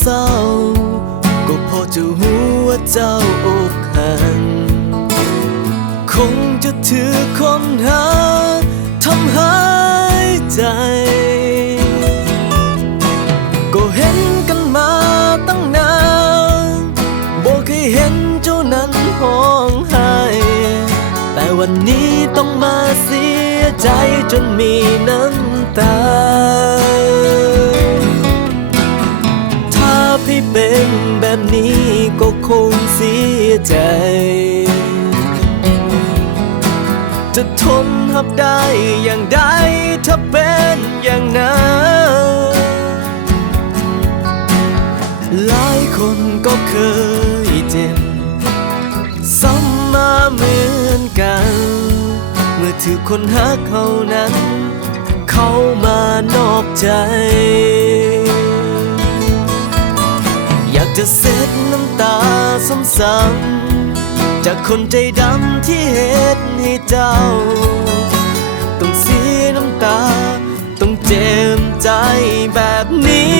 เศร้าก็พอจะหูว่าเจ้าอกหักคงจะถือคนหาทำหายใจก็เห็นกันมาตั้งนานบอกเคยเห็นเจ้านั้นห้องไห้แต่วันนี้ต้องมาเสียใจจนมีน้ำตาถ้าพี่เป็นแบบนี้ก็คงเสียใจจะทนหับได้อย่างใดถ้าเป็นอย่างนั้นหลายคนก็เคยเจ็บซ้ำมาเหมือนกันเมื่อถือคนหักเขานั้นเขามานอกใจอยากจะเซ็ดน้ำตาซ้ำๆจากคนใจดำที่เหตุให้เจ้าต้องเสียน้ำตาต้องเจ็บใจแบบนี้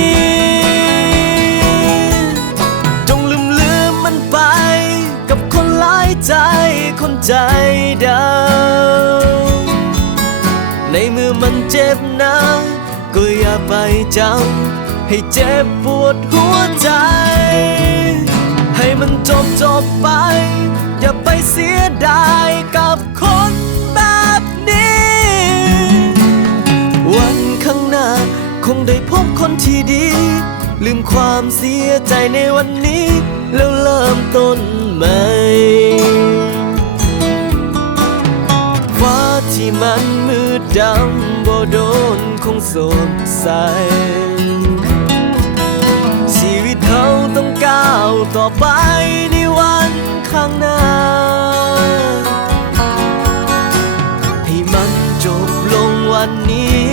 จงลืมมันไปกับคนหลายใจคนใจดำในเมื่อมันเจ็บนะก็อย่าไปจำให้เจ็บปวดหัวใจให้มันจบไปอย่าไปเสียดายกับคนแบบนี้วันข้างหน้าคงได้พบคนที่ดีลืมความเสียใจในวันนี้แล้วเริ่มต้นใหม่ฟ้าที่มันมืดดำบ่โดนคงสดใสชีวิตเราต้องก้าวต่อไปในวันข้างหน้าให้มันจบลงวันนี้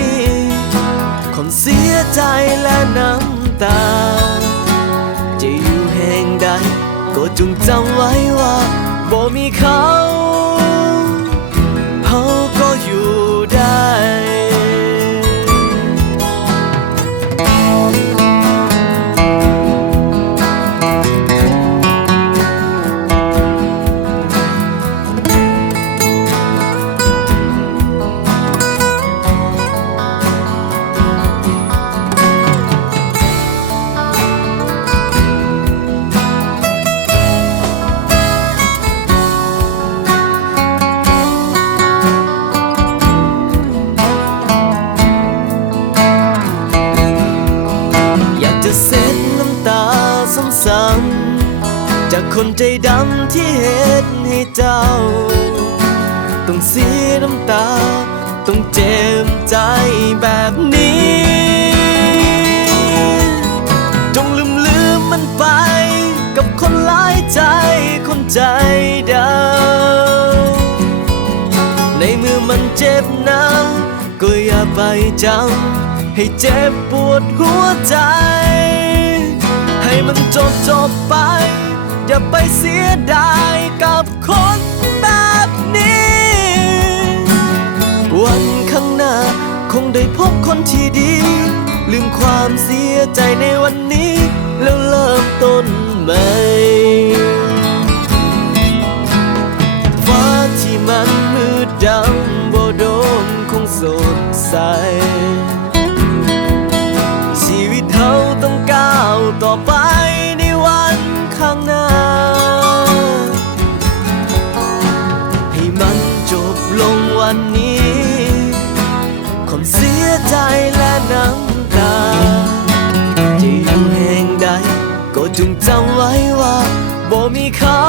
คนเสียใจและน้ำตาจะอยู่แห่งใดก็จงจำไว้ว่าบ่มีเขาเขาก็อยู่ได้จะเซ็ดน้ำตาซ้ำๆจากคนใจดำที่เหตุให้เจ้าต้องเสียน้ำตาต้องเจ็บใจแบบนี้จงลืมมันไปกับคนหลายใจคนใจดำในเมื่อมันเจ็บนะก็อย่าไปจำให้เจ็บปวดหัวใจให้มันจบไปอย่าไปเสียดายกับคนแบบนี้วันข้างหน้าคงได้พบคนที่ดีลืมความเสียใจในวันนี้แล้วเริ่มต้นใหม่ฟ้าที่มันมืดดำบ่โดนคงสดใสชีวิตเราต้องก้าวต่อไปในวันข้างหน้าให้มันจบลงวันนี้คนเสียใจและน้ำตาจะอยู่แห่งใดก็จงจำไว้ว่าบ่มีเขา